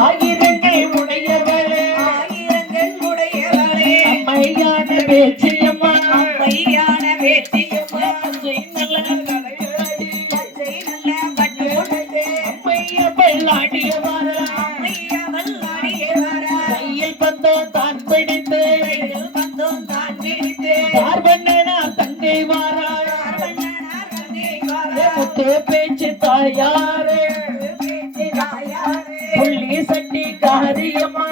ஆயிரங்கள் உடையவளே ஆயிரங்கள் உடையவளே அம்மையான பேச்சியம்மா அம்மையான பேச்சியம்மா நல்ல கலையடி பச்சை நல்ல பட்டோடே அம்மைய பல்லாடிய வாரா அம்மைய வல்லாடிய வாரா கையில் பந்தம் தான் பிடித்து கையில் பந்தம் தான் பிடித்து பார்வண்ணனா தங்கை வாரா பார்வண்ணனார் தங்கை வாரா முத்து பேச்சு தாயாரே பேச்சு தாயாரே புள்ளி சட்டி காரியம்மா